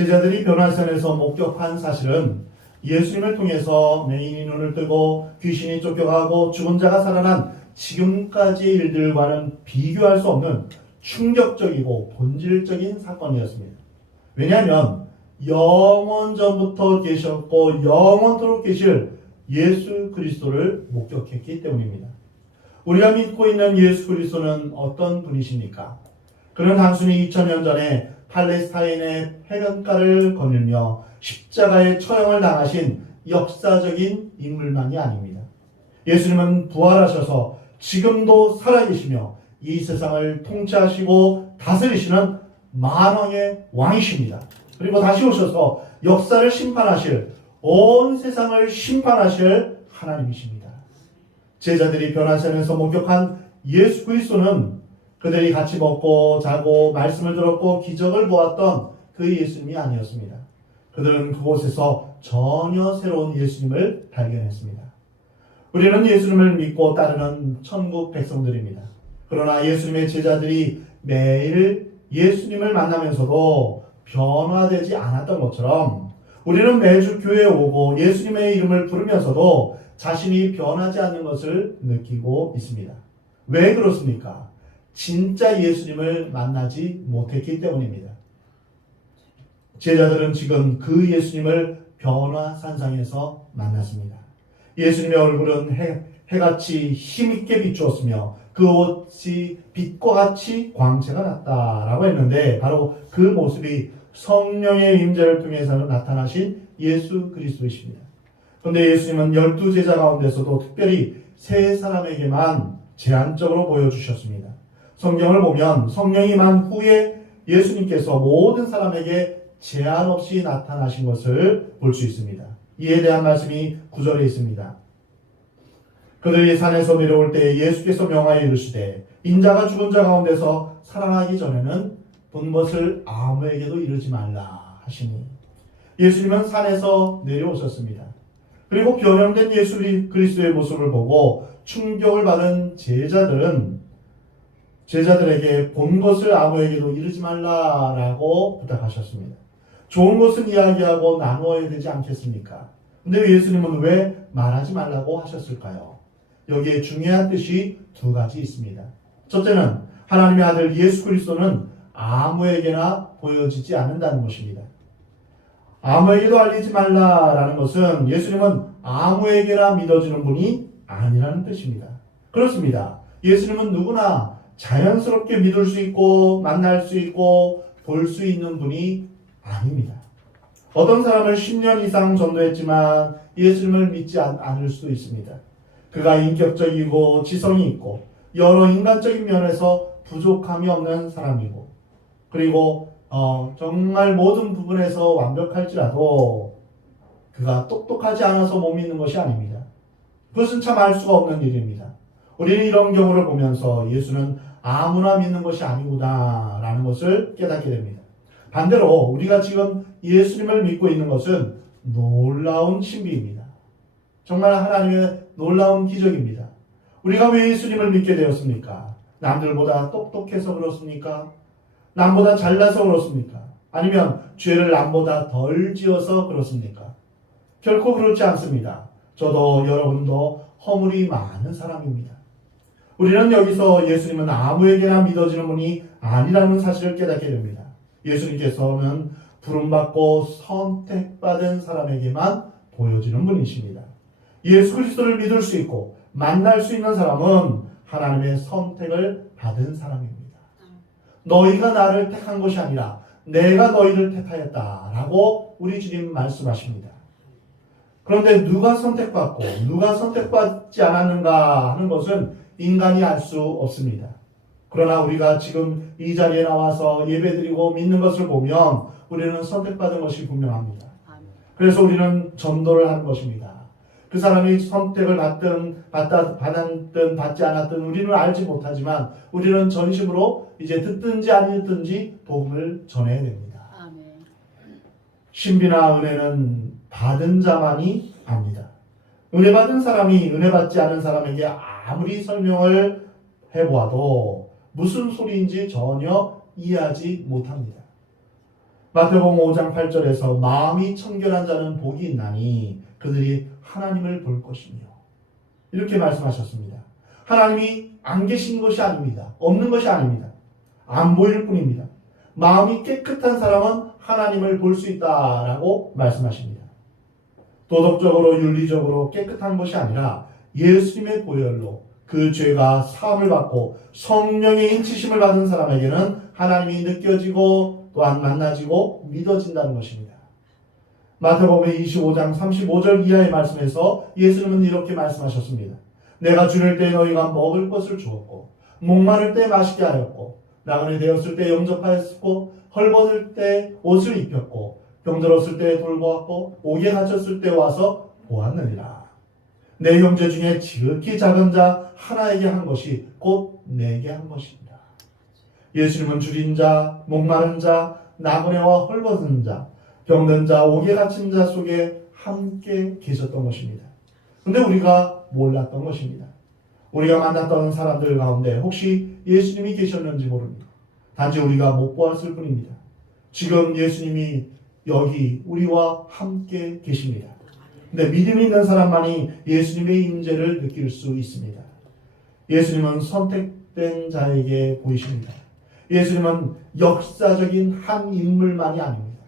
제자들이 변화산에서 목격한 사실은 예수님을 통해서 맹인이 눈을 뜨고 귀신이 쫓겨가고 죽은 자가 살아난 지금까지의 일들과는 비교할 수 없는 충격적이고 본질적인 사건이었습니다. 왜냐하면 영원 전부터 계셨고 영원토록 계실 예수 그리스도를 목격했기 때문입니다. 우리가 믿고 있는 예수 그리스도는 어떤 분이십니까? 그는 단순히 2000년 전에 팔레스타인의 해변가를 거닐며 십자가의 처형을 당하신 역사적인 인물만이 아닙니다. 예수님은 부활하셔서 지금도 살아계시며 이 세상을 통치하시고 다스리시는 만왕의 왕이십니다. 그리고 다시 오셔서 역사를 심판하실, 온 세상을 심판하실 하나님이십니다. 제자들이 변화산에서 목격한 예수 그리스도는 그들이 같이 먹고 자고 말씀을 들었고 기적을 보았던 그 예수님이 아니었습니다. 그들은 그곳에서 전혀 새로운 예수님을 발견했습니다. 우리는 예수님을 믿고 따르는 천국 백성들입니다. 그러나 예수님의 제자들이 매일 예수님을 만나면서도 변화되지 않았던 것처럼 우리는 매주 교회에 오고 예수님의 이름을 부르면서도 자신이 변하지 않는 것을 느끼고 있습니다. 왜 그렇습니까? 진짜 예수님을 만나지 못했기 때문입니다. 제자들은 지금 그 예수님을 변화산상에서 만났습니다. 예수님의 얼굴은 해같이 힘있게 비추었으며 그 옷이 빛과 같이 광채가 났다라고 했는데 바로 그 모습이 성령의 임재를 통해서 나타나신 예수 그리스도이십니다. 그런데 예수님은 12제자 가운데서도 특별히 3사람에게만 제한적으로 보여주셨습니다. 성경을 보면 성령이 임한 후에 예수님께서 모든 사람에게 제한 없이 나타나신 것을 볼 수 있습니다. 이에 대한 말씀이 9절에 있습니다. 그들이 산에서 내려올 때 예수께서 명하여 이르시되 인자가 죽은 자 가운데서 살아나기 전에는 본 것을 아무에게도 이르지 말라 하시니 예수님은 산에서 내려오셨습니다. 그리고 변형된 예수 그리스도의 모습을 보고 충격을 받은 제자들에게 본 것을 아무에게도 이르지 말라라고 부탁하셨습니다. 좋은 것은 이야기하고 나누어야 되지 않겠습니까? 근데 예수님은 왜 말하지 말라고 하셨을까요? 여기에 중요한 뜻이 2가지 있습니다. 첫째는 하나님의 아들 예수 그리스도는 아무에게나 보여지지 않는다는 것입니다. 아무에게도 알리지 말라라는 것은 예수님은 아무에게나 믿어지는 분이 아니라는 뜻입니다. 그렇습니다. 예수님은 누구나 자연스럽게 믿을 수 있고 만날 수 있고 볼 수 있는 분이 아닙니다. 어떤 사람을 10년 이상 전도했지만 예수님을 믿지 않을 수도 있습니다. 그가 인격적이고 지성이 있고 여러 인간적인 면에서 부족함이 없는 사람이고 그리고 정말 모든 부분에서 완벽할지라도 그가 똑똑하지 않아서 못 믿는 것이 아닙니다. 그것은 참 알 수가 없는 일입니다. 우리는 이런 경우를 보면서 예수는 아무나 믿는 것이 아니구나 라는 것을 깨닫게 됩니다. 반대로 우리가 지금 예수님을 믿고 있는 것은 놀라운 신비입니다. 정말 하나님의 놀라운 기적입니다. 우리가 왜 예수님을 믿게 되었습니까? 남들보다 똑똑해서 그렇습니까? 남보다 잘나서 그렇습니까? 아니면 죄를 남보다 덜 지어서 그렇습니까? 결코 그렇지 않습니다. 저도 여러분도 허물이 많은 사람입니다. 우리는 여기서 예수님은 아무에게나 믿어지는 분이 아니라는 사실을 깨닫게 됩니다. 예수님께서는 부름받고 선택받은 사람에게만 보여지는 분이십니다. 예수 그리스도를 믿을 수 있고 만날 수 있는 사람은 하나님의 선택을 받은 사람입니다. 너희가 나를 택한 것이 아니라 내가 너희를 택하였다라고 우리 주님 말씀하십니다. 그런데 누가 선택받고 누가 선택받지 않았는가 하는 것은 인간이 알 수 없습니다. 그러나 우리가 지금 이 자리에 나와서 예배드리고 믿는 것을 보면 우리는 선택받은 것이 분명합니다. 그래서 우리는 전도를 하는 것입니다. 그 사람이 선택을 받았든 받지 않았든 우리는 알지 못하지만 우리는 전심으로 이제 듣든지 안 듣든지 복음을 전해야 됩니다. 신비나 은혜는 받은 자만이 압니다. 은혜 받은 사람이 은혜 받지 않은 사람에게 아무리 설명을 해보아도 무슨 소리인지 전혀 이해하지 못합니다. 마태복음 5장 8절에서 마음이 청결한 자는 복이 있나니 그들이 하나님을 볼 것이며 이렇게 말씀하셨습니다. 하나님이 안 계신 것이 아닙니다. 없는 것이 아닙니다. 안 보일 뿐입니다. 마음이 깨끗한 사람은 하나님을 볼 수 있다라고 말씀하십니다. 도덕적으로 윤리적으로 깨끗한 것이 아니라 예수님의 보혈로 그 죄가 사함을 받고 성령의 인치심을 받은 사람에게는 하나님이 느껴지고 또한 만나지고 믿어진다는 것입니다. 마태복음 25장 35절 이하의 말씀에서 예수님은 이렇게 말씀하셨습니다. 내가 줄일 때 너희가 먹을 것을 주었고 목마를 때 마시게 하였고 나그네 되었을 때 영접하였고 헐벗을 때 옷을 입혔고 병들었을 때 돌보았고 옥에 갇혔을 때 와서 보았느니라. 내 형제 중에 지극히 작은 자 하나에게 한 것이 곧 내게 한 것입니다. 예수님은 줄인 자, 목마른 자, 나그네와 헐벗은 자, 병든 자, 옥에 갇힌 자 속에 함께 계셨던 것입니다. 근데 우리가 몰랐던 것입니다. 우리가 만났던 사람들 가운데 혹시 예수님이 계셨는지 모릅니다. 단지 우리가 못 보았을 뿐입니다. 지금 예수님이 여기 우리와 함께 계십니다. 근데 믿음이 있는 사람만이 예수님의 임재를 느낄 수 있습니다. 예수님은 선택된 자에게 보이십니다. 예수님은 역사적인 한 인물만이 아닙니다.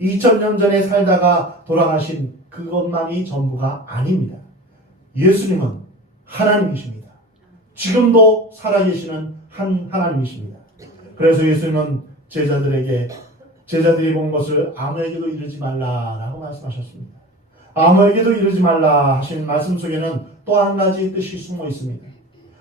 2000년 전에 살다가 돌아가신 그것만이 전부가 아닙니다. 예수님은 하나님이십니다. 지금도 살아계시는 한 하나님이십니다. 그래서 예수님은 제자들이 본 것을 아무에게도 이르지 말라라고 말씀하셨습니다. 아무에게도 이르지 말라 하신 말씀 속에는 또 한 가지 뜻이 숨어 있습니다.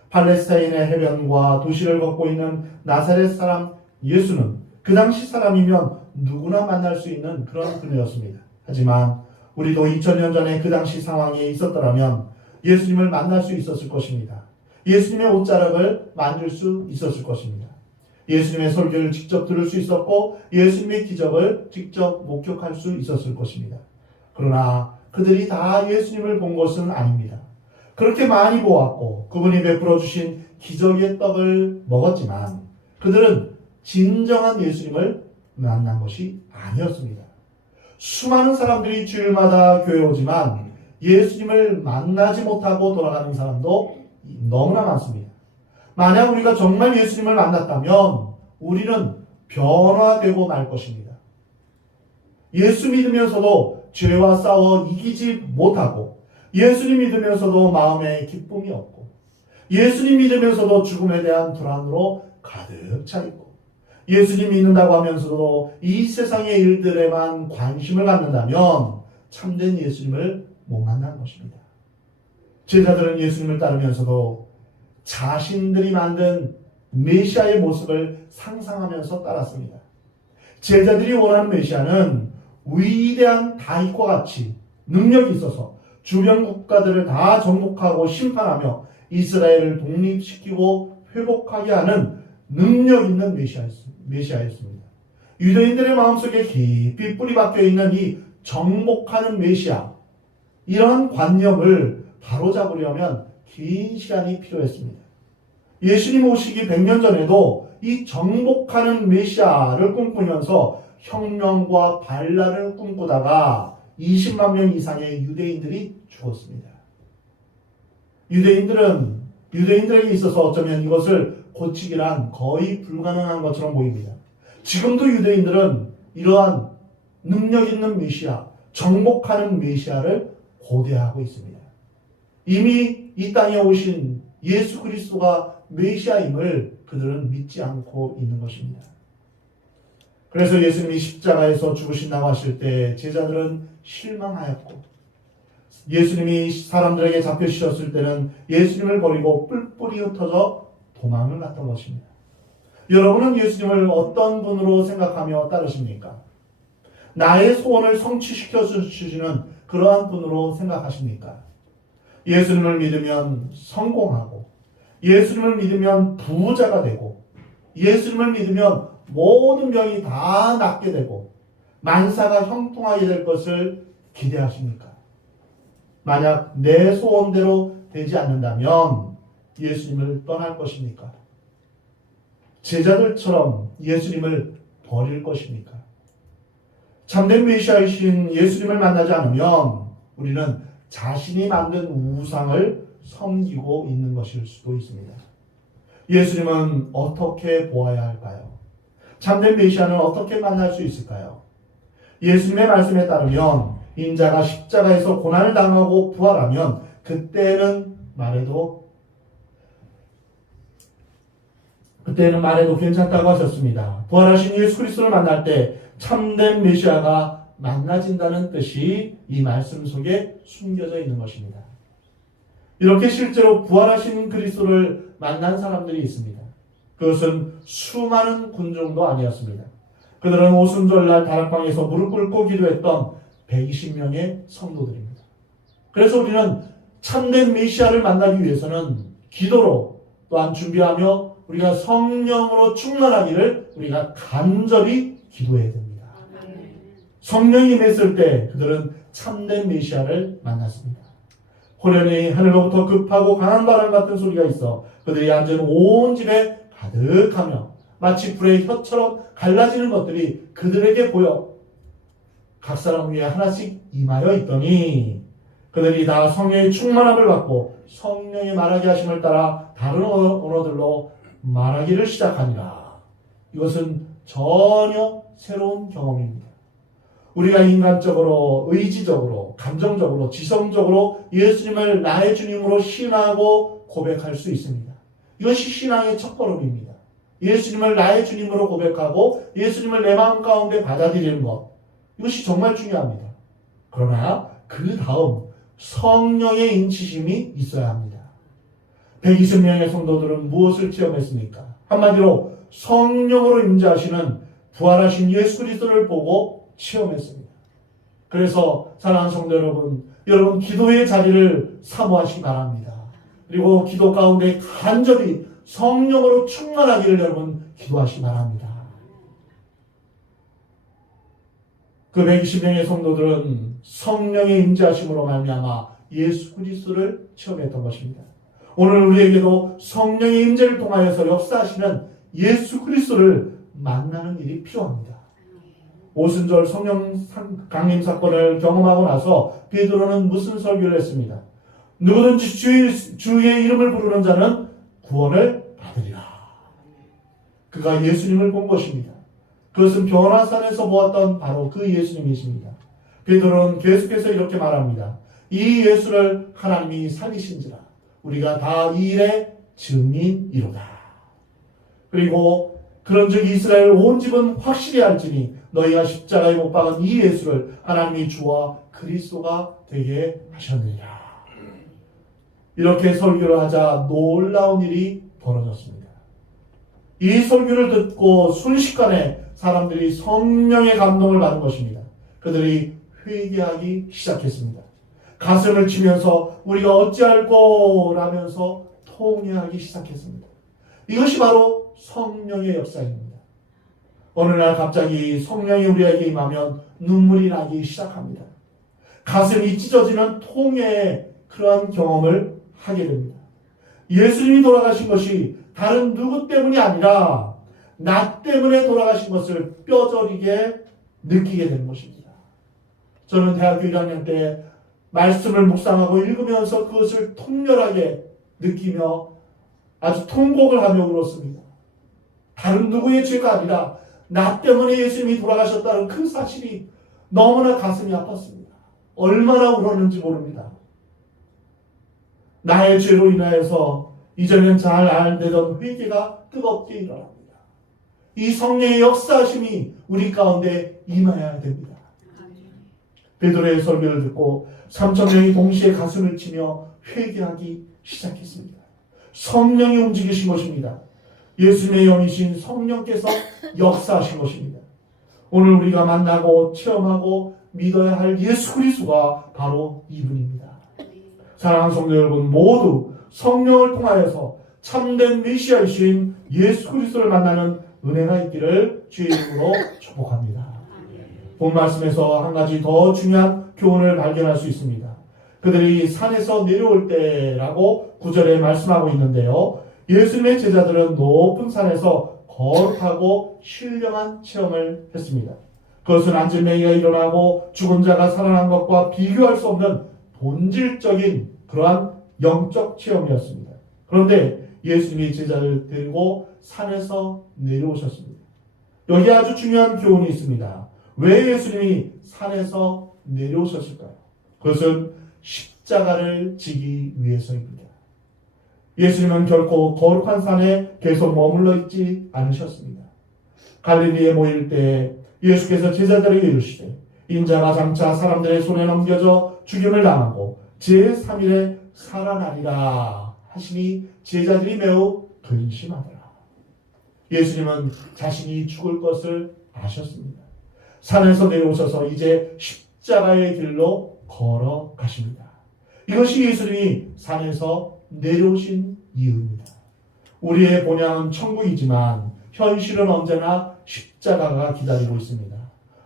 팔레스타인의 해변과 도시를 걷고 있는 나사렛 사람 예수는 그 당시 사람이면 누구나 만날 수 있는 그런 분이었습니다. 하지만 우리도 2000년 전에 그 당시 상황에 있었더라면 예수님을 만날 수 있었을 것입니다. 예수님의 옷자락을 만질 수 있었을 것입니다. 예수님의 설교를 직접 들을 수 있었고 예수님의 기적을 직접 목격할 수 있었을 것입니다. 그러나 그들이 다 예수님을 본 것은 아닙니다. 그렇게 많이 보았고 그분이 베풀어 주신 기적의 떡을 먹었지만 그들은 진정한 예수님을 만난 것이 아니었습니다. 수많은 사람들이 주일마다 교회 오지만 예수님을 만나지 못하고 돌아가는 사람도 너무나 많습니다. 만약 우리가 정말 예수님을 만났다면 우리는 변화되고 말 것입니다. 예수 믿으면서도 죄와 싸워 이기지 못하고 예수님 믿으면서도 마음에 기쁨이 없고 예수님 믿으면서도 죽음에 대한 불안으로 가득 차 있고 예수님 믿는다고 하면서도 이 세상의 일들에만 관심을 갖는다면 참된 예수님을 못 만난 것입니다. 제자들은 예수님을 따르면서도 자신들이 만든 메시아의 모습을 상상하면서 따랐습니다. 제자들이 원하는 메시아는 위대한 다윗과 같이 능력이 있어서 주변 국가들을 다 정복하고 심판하며 이스라엘을 독립시키고 회복하게 하는 능력 있는 메시아였습니다. 유대인들의 마음속에 깊이 뿌리 박혀 있는 이 정복하는 메시아, 이러한 관념을 바로잡으려면 긴 시간이 필요했습니다. 예수님 오시기 100년 전에도 이 정복하는 메시아를 꿈꾸면서 혁명과 반란을 꿈꾸다가 20만 명 이상의 유대인들이 죽었습니다. 유대인들에게 있어서 어쩌면 이것을 고치기란 거의 불가능한 것처럼 보입니다. 지금도 유대인들은 이러한 능력 있는 메시아, 정복하는 메시아를 고대하고 있습니다. 이미 이 땅에 오신 예수 그리스도가 메시아임을 그들은 믿지 않고 있는 것입니다. 그래서 예수님이 십자가에서 죽으신다고 하실 때 제자들은 실망하였고 예수님이 사람들에게 잡혀주셨을 때는 예수님을 버리고 뿔뿔이 흩어져 도망을 갔던 것입니다. 여러분은 예수님을 어떤 분으로 생각하며 따르십니까? 나의 소원을 성취시켜 주시는 그러한 분으로 생각하십니까? 예수님을 믿으면 성공하고 예수님을 믿으면 부자가 되고 예수님을 믿으면 모든 병이 다 낫게 되고 만사가 형통하게 될 것을 기대하십니까? 만약 내 소원대로 되지 않는다면 예수님을 떠날 것입니까? 제자들처럼 예수님을 버릴 것입니까? 참된 메시아이신 예수님을 만나지 않으면 우리는 자신이 만든 우상을 섬기고 있는 것일 수도 있습니다. 예수님은 어떻게 보아야 할까요? 참된 메시아는 어떻게 만날 수 있을까요? 예수님의 말씀에 따르면 인자가 십자가에서 고난을 당하고 부활하면 그때는 말해도 괜찮다고 하셨습니다. 부활하신 예수 그리스도를 만날 때 참된 메시아가 만나진다는 뜻이 이 말씀 속에 숨겨져 있는 것입니다. 이렇게 실제로 부활하신 그리스도를 만난 사람들이 있습니다. 그것은 수많은 군중도 아니었습니다. 그들은 오순절날 다락방에서 무릎 꿇고 기도했던 120명의 성도들입니다. 그래서 우리는 참된 메시아를 만나기 위해서는 기도로 또한 준비하며 우리가 성령으로 충만하기를 우리가 간절히 기도해야 됩니다. 성령이 임했을 때 그들은 참된 메시아를 만났습니다. 호련히 하늘로부터 급하고 강한 바람 같은 소리가 있어 그들이 앉은 온 집에 가득하며 마치 불의 혀처럼 갈라지는 것들이 그들에게 보여 각 사람 위에 하나씩 임하여 있더니 그들이 다 성령의 충만함을 받고 성령의 말하게 하심을 따라 다른 언어들로 말하기를 시작하니라. 이것은 전혀 새로운 경험입니다. 우리가 인간적으로, 의지적으로, 감정적으로, 지성적으로 예수님을 나의 주님으로 신하고 고백할 수 있습니다. 이것이 신앙의 첫걸음입니다. 예수님을 나의 주님으로 고백하고 예수님을 내 마음 가운데 받아들이는 것, 이것이 정말 중요합니다. 그러나 그 다음 성령의 인치심이 있어야 합니다. 120명의 성도들은 무엇을 체험했습니까? 한마디로 성령으로 임재하시는 부활하신 예수 그리스도를 보고 체험했습니다. 그래서 사랑하는 성도 여러분 기도의 자리를 사모하시기 바랍니다. 그리고 기도 가운데 간절히 성령으로 충만하기를 여러분 기도하시기 바랍니다. 그 120명의 성도들은 성령의 임재하심으로 말미암아 예수 그리스도를 체험했던 것입니다. 오늘 우리에게도 성령의 임재를 통하여서 역사하시는 예수 그리스도를 만나는 일이 필요합니다. 오순절 성령 강림 사건을 경험하고 나서 베드로는 무슨 설교를 했습니다. 누구든지 주의 이름을 부르는 자는 구원을 받으리라. 그가 예수님을 본 것입니다. 그것은 변화산에서 보았던 바로 그 예수님이십니다. 베드로는 계속해서 이렇게 말합니다. 이 예수를 하나님이 살리신지라 우리가 다 이 일의 증인이로다. 그리고 그런즉 이스라엘 온 집은 확실히 알지니 너희가 십자가에 못 박은 이 예수를 하나님이 주와 그리스도가 되게 하셨느니라. 이렇게 설교를 하자 놀라운 일이 벌어졌습니다. 이 설교를 듣고 순식간에 사람들이 성령의 감동을 받은 것입니다. 그들이 회개하기 시작했습니다. 가슴을 치면서 우리가 어찌할꼬 라면서 통회하기 시작했습니다. 이것이 바로 성령의 역사입니다. 어느 날 갑자기 성령이 우리에게 임하면 눈물이 나기 시작합니다. 가슴이 찢어지는 통회의 그러한 경험을 하게 됩니다. 예수님이 돌아가신 것이 다른 누구 때문이 아니라 나 때문에 돌아가신 것을 뼈저리게 느끼게 되는 것입니다. 저는 대학교 1학년 때 말씀을 묵상하고 읽으면서 그것을 통렬하게 느끼며 아주 통곡을 하며 울었습니다. 다른 누구의 죄가 아니라 나 때문에 예수님이 돌아가셨다는 그 사실이 너무나 가슴이 아팠습니다. 얼마나 울었는지 모릅니다. 나의 죄로 인하여서 이전엔 잘 알되던 회개가 뜨겁게 일어납니다. 이 성령의 역사하심이 우리 가운데 임해야 됩니다. 베드로의 설교를 듣고 3,000명이 동시에 가슴을 치며 회개하기 시작했습니다. 성령이 움직이신 것입니다. 예수님의 영이신 성령께서 역사하신 것입니다. 오늘 우리가 만나고 체험하고 믿어야 할 예수 그리스도가 바로 이분입니다. 사랑하는 성도 여러분, 모두 성령을 통하여서 참된 메시아이신 예수 그리스도를 만나는 은혜가 있기를 주의 이름으로 축복합니다. 본 말씀에서 한 가지 더 중요한 교훈을 발견할 수 있습니다. 그들이 산에서 내려올 때라고 9절에 말씀하고 있는데요. 예수님의 제자들은 높은 산에서 거룩하고 신령한 체험을 했습니다. 그것은 안진뱅이가 일어나고 죽은 자가 살아난 것과 비교할 수 없는 본질적인 그러한 영적 체험이었습니다. 그런데 예수님이 제자를 데리고 산에서 내려오셨습니다. 여기 아주 중요한 교훈이 있습니다. 왜 예수님이 산에서 내려오셨을까요? 그것은 십자가를 지기 위해서입니다. 예수님은 결코 거룩한 산에 계속 머물러 있지 않으셨습니다. 갈릴리에 모일 때 예수께서 제자들에게 이르시되 인자가 장차 사람들의 손에 넘겨져 죽임을 당하고 제3일에 살아나리라 하시니 제자들이 매우 근심하더라. 예수님은 자신이 죽을 것을 아셨습니다. 산에서 내려오셔서 이제 십자가의 길로 걸어가십니다. 이것이 예수님이 산에서 내려오신 이유입니다. 우리의 본향은 천국이지만 현실은 언제나 십자가가 기다리고 있습니다.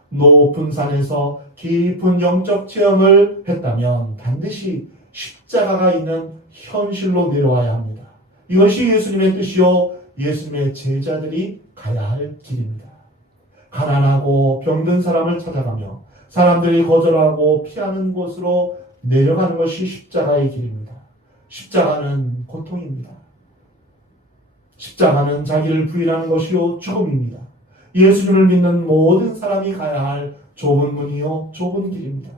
높은 산에서 깊은 영적 체험을 했다면 반드시 십자가가 있는 현실로 내려와야 합니다. 이것이 예수님의 뜻이요 예수님의 제자들이 가야 할 길입니다. 가난하고 병든 사람을 찾아가며 사람들이 거절하고 피하는 곳으로 내려가는 것이 십자가의 길입니다. 십자가는 고통입니다. 십자가는 자기를 부인하는 것이요 죽음입니다. 예수님을 믿는 모든 사람이 가야 할 좁은 문이요 좁은 길입니다.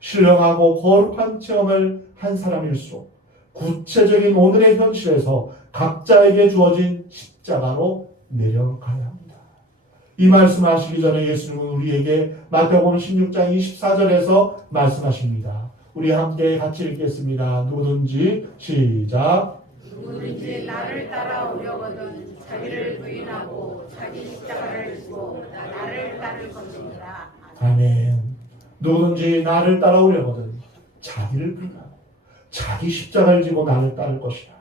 신령하고 거룩한 체험을 한 사람일수록 구체적인 오늘의 현실에서 각자에게 주어진 십자가로 내려가야 합니다. 이 말씀하시기 전에 예수님은 우리에게 마태복음 16장 24절에서 말씀하십니다. 우리 함께 같이 읽겠습니다. 누구든지 시작. 누구든지 나를 따라오려거든 자기를 부인하고 자기 십자가를 지고 나를 따를 것이니라. 아멘. 누구든지 나를 따라오려거든 자기를 부인하고 자기 십자가를 지고 나를 따를 것이라.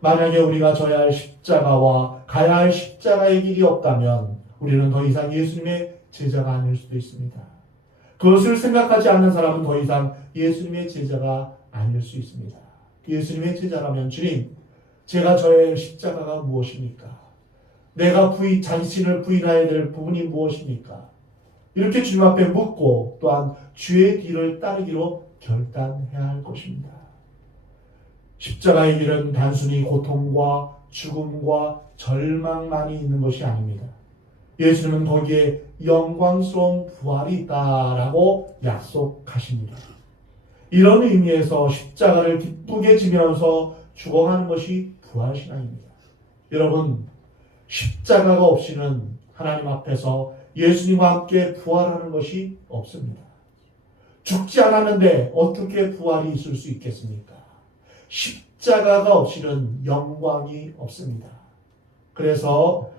만약에 우리가 져야 할 십자가와 가야 할 십자가의 길이 없다면 우리는 더 이상 예수님의 제자가 아닐 수도 있습니다. 그것을 생각하지 않는 사람은 더 이상 예수님의 제자가 아닐 수 있습니다. 예수님의 제자라면 주님, 제가 져야 할 십자가가 무엇입니까? 내가 자신을 부인해야 될 부분이 무엇입니까? 이렇게 주님 앞에 묻고 또한 주의 뒤를 따르기로 결단해야 할 것입니다. 십자가의 길은 단순히 고통과 죽음과 절망만이 있는 것이 아닙니다. 예수님은 거기에 영광스러운 부활이 있다라고 약속하십니다. 이런 의미에서 십자가를 기쁘게 지면서 죽어가는 것이 부활신앙입니다. 여러분, 십자가가 없이는 하나님 앞에서 예수님과 함께 부활하는 것이 없습니다. 죽지 않았는데 어떻게 부활이 있을 수 있겠습니까? 십자가가 없이는 영광이 없습니다. 그래서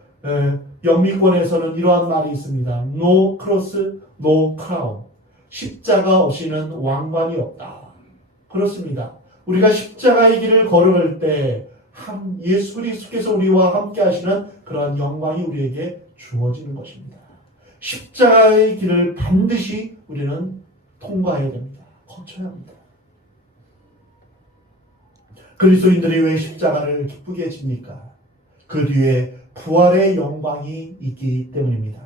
영미권에서는 이러한 말이 있습니다. No cross, no crown. 십자가 없이는 왕관이 없다. 그렇습니다. 우리가 십자가의 길을 걸어갈 때 예수 그리스도께서 우리와 함께 하시는 그러한 영광이 우리에게 주어지는 것입니다. 십자가의 길을 반드시 우리는 통과해야 됩니다. 거쳐야 합니다. 그리스도인들이 왜 십자가를 기쁘게 집니까? 그 뒤에 부활의 영광이 있기 때문입니다.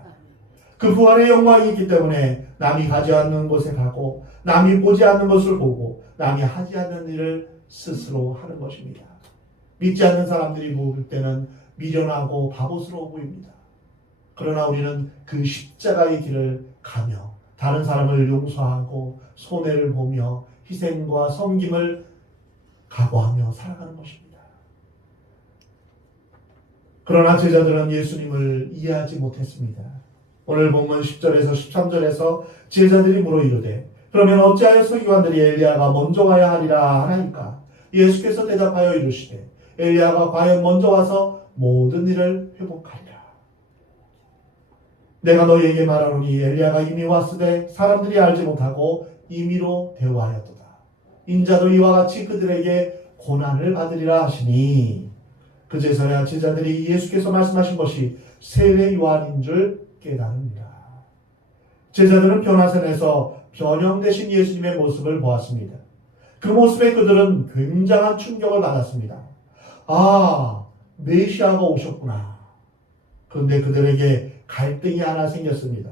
그 부활의 영광이 있기 때문에 남이 가지 않는 곳에 가고 남이 보지 않는 것을 보고 남이 하지 않는 일을 스스로 하는 것입니다. 믿지 않는 사람들이 볼 때는 미련하고 바보스러워 보입니다. 그러나 우리는 그 십자가의 길을 가며 다른 사람을 용서하고 손해를 보며 희생과 섬김을 각오하며 살아가는 것입니다. 그러나 제자들은 예수님을 이해하지 못했습니다. 오늘 본문 10절에서 13절에서 제자들이 물어 이르되 그러면 어찌하여 서기관들이 엘리야가 먼저 와야 하리라 하나이까? 예수께서 대답하여 이르시되 엘리야가 과연 먼저 와서 모든 일을 회복하리라. 내가 너희에게 말하노니 엘리야가 이미 왔으되 사람들이 알지 못하고 임의로 대우하였도다. 인자도 이와 같이 그들에게 고난을 받으리라 하시니 그제서야 제자들이 예수께서 말씀하신 것이 세례 요한인 줄 깨달으니라. 제자들은 변화산에서 변형되신 예수님의 모습을 보았습니다. 그 모습에 그들은 굉장한 충격을 받았습니다. 아, 메시아가 오셨구나. 그런데 그들에게 갈등이 하나 생겼습니다.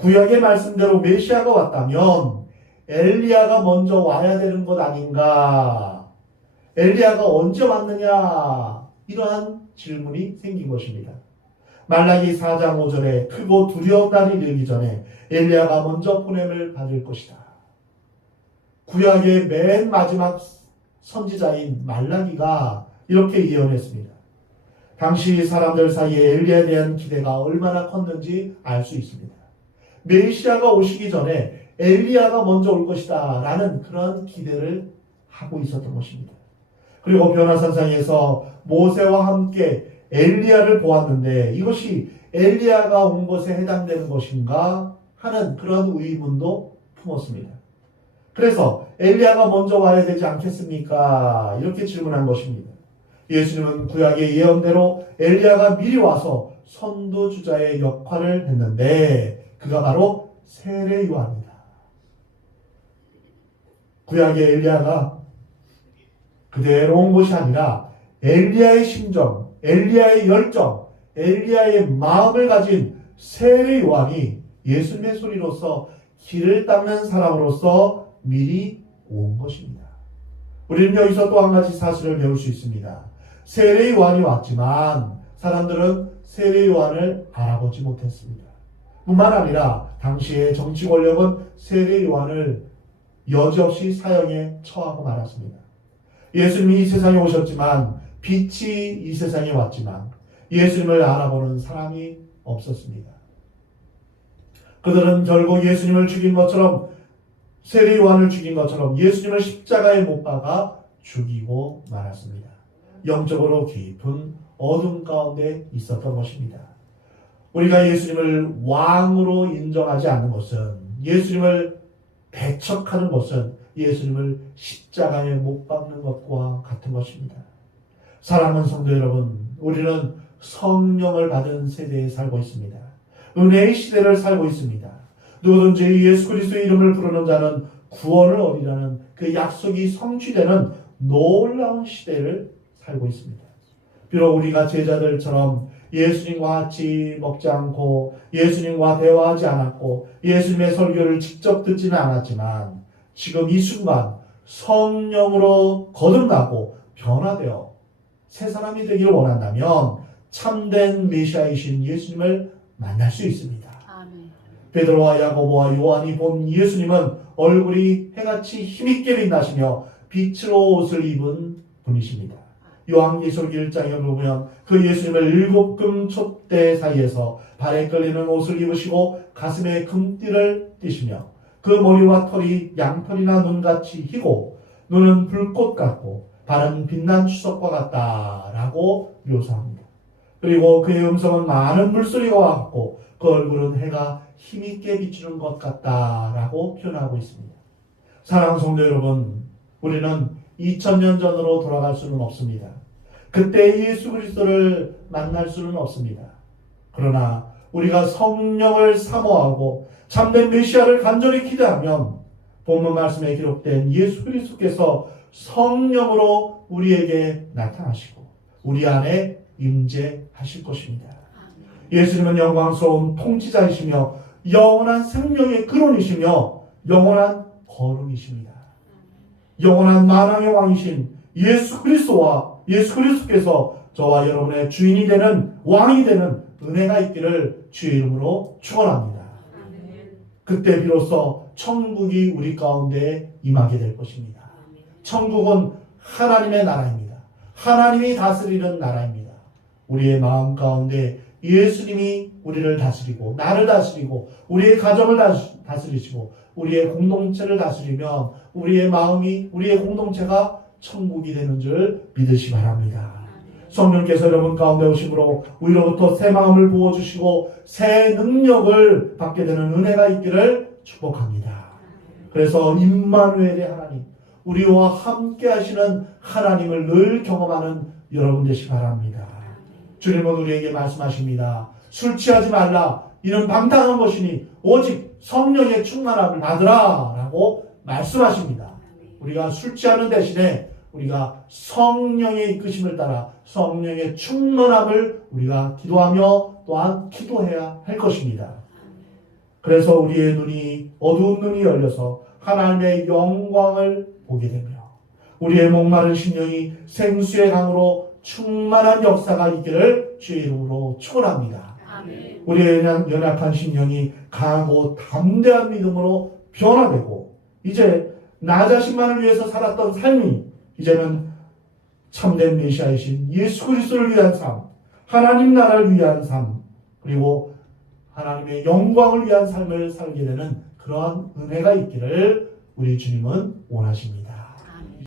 구약의 말씀대로 메시아가 왔다면 엘리야가 먼저 와야 되는 것 아닌가? 엘리야가 언제 왔느냐? 이러한 질문이 생긴 것입니다. 말라기 4장 5절에 크고 두려운 날이 이르기 전에 엘리야가 먼저 보냄을 받을 것이다. 구약의 맨 마지막 선지자인 말라기가 이렇게 예언했습니다. 당시 사람들 사이에 엘리야에 대한 기대가 얼마나 컸는지 알 수 있습니다. 메시아가 오시기 전에 엘리야가 먼저 올 것이다 라는 그런 기대를 하고 있었던 것입니다. 그리고 변화산상에서 모세와 함께 엘리야를 보았는데 이것이 엘리야가 온 것에 해당되는 것인가 하는 그런 의문도 품었습니다. 그래서 엘리야가 먼저 와야 되지 않겠습니까? 이렇게 질문한 것입니다. 예수님은 구약의 예언대로 엘리야가 미리 와서 선도주자의 역할을 했는데 그가 바로 세례 요한이다. 구약의 엘리야가 그대로 온 것이 아니라 엘리야의 심정, 엘리야의 열정, 엘리야의 마음을 가진 세례 요한이 예수님의 소리로서 길을 닦는 사람으로서 미리 온 것입니다. 우리는 여기서 또 한 가지 사실을 배울 수 있습니다. 세례 요한이 왔지만 사람들은 세례 요한을 알아보지 못했습니다. 뿐만 아니라 당시의 정치 권력은 세례 요한을 여지없이 사형에 처하고 말았습니다. 예수님이 이 세상에 오셨지만 빛이 이 세상에 왔지만 예수님을 알아보는 사람이 없었습니다. 그들은 결국 예수님을 죽인 것처럼 세례 요한을 죽인 것처럼 예수님을 십자가에 못 박아 죽이고 말았습니다. 영적으로 깊은 어둠 가운데 있었던 것입니다. 우리가 예수님을 왕으로 인정하지 않는 것은 예수님을 배척하는 것은 예수님을 십자가에 못 박는 것과 같은 것입니다. 사랑하는 성도 여러분, 우리는 성령을 받은 세대에 살고 있습니다. 은혜의 시대를 살고 있습니다. 누구든지 예수 그리스도의 이름을 부르는 자는 구원을 얻으리라는 그 약속이 성취되는 놀라운 시대를 살고 있습니다. 비록 우리가 제자들처럼 예수님과 같이 먹지 않고 예수님과 대화하지 않았고 예수님의 설교를 직접 듣지는 않았지만 지금 이 순간 성령으로 거듭나고 변화되어 새 사람이 되기를 원한다면 참된 메시아이신 예수님을 만날 수 있습니다. 아멘. 베드로와 야고보와 요한이 본 예수님은 얼굴이 해같이 힘있게 빛나시며 빛으로 옷을 입은 분이십니다. 요한계시록 1장에 보면 그 예수님을 7금 촛대 사이에서 발에 끌리는 옷을 입으시고 가슴에 금띠를 띠시며 그 머리와 털이 양털이나 눈같이 희고 눈은 불꽃 같고 발은 빛난 추석과 같다라고 묘사합니다. 그리고 그의 음성은 많은 물소리가 같고 그 얼굴은 해가 힘있게 비추는 것 같다라고 표현하고 있습니다. 사랑하는 성도 여러분, 우리는 2000년 전으로 돌아갈 수는 없습니다. 그때 예수 그리스도를 만날 수는 없습니다. 그러나 우리가 성령을 사모하고 참된 메시아를 간절히 기대하면 본문 말씀에 기록된 예수 그리스도께서 성령으로 우리에게 나타나시고 우리 안에 임재하실 것입니다. 예수님은 영광스러운 통치자이시며 영원한 생명의 근원이시며 영원한 거룩이십니다. 영원한 만왕의 왕이신 예수 그리스도와 예수 그리스도께서 저와 여러분의 주인이 되는 왕이 되는 은혜가 있기를 주의 이름으로 축원합니다. 그때 비로소 천국이 우리 가운데 임하게 될 것입니다. 천국은 하나님의 나라입니다. 하나님이 다스리는 나라입니다. 우리의 마음 가운데 예수님이 우리를 다스리고 나를 다스리고 우리의 가정을 다스리시고 우리의 공동체를 다스리면 우리의 마음이 우리의 공동체가 천국이 되는 줄 믿으시 바랍니다. 성령께서 여러분 가운데 오심으로 위로부터 새 마음을 부어주시고 새 능력을 받게 되는 은혜가 있기를 축복합니다. 그래서 임마누엘의 하나님, 우리와 함께 하시는 하나님을 늘 경험하는 여러분 되시 바랍니다. 주님은 우리에게 말씀하십니다. 술 취하지 말라. 이는 방탕한 것이니 오직 성령의 충만함을 받으라 라고 말씀하십니다. 우리가 술 취하는 대신에 우리가 성령의 이끄심을 따라 성령의 충만함을 우리가 기도하며 또한 기도해야 할 것입니다. 그래서 우리의 눈이 어두운 눈이 열려서 하나님의 영광을 보게 되며 우리의 목마른 심령이 생수의 강으로 충만한 역사가 있기를 주의 이름으로 축원합니다. 아멘. 우리의 연약한 심령이 강하고 담대한 믿음으로 변화되고 이제 나 자신만을 위해서 살았던 삶이 이제는 참된 메시아이신 예수 그리스도를 위한 삶, 하나님 나라를 위한 삶, 그리고 하나님의 영광을 위한 삶을 살게 되는 그러한 은혜가 있기를 우리 주님은 원하십니다.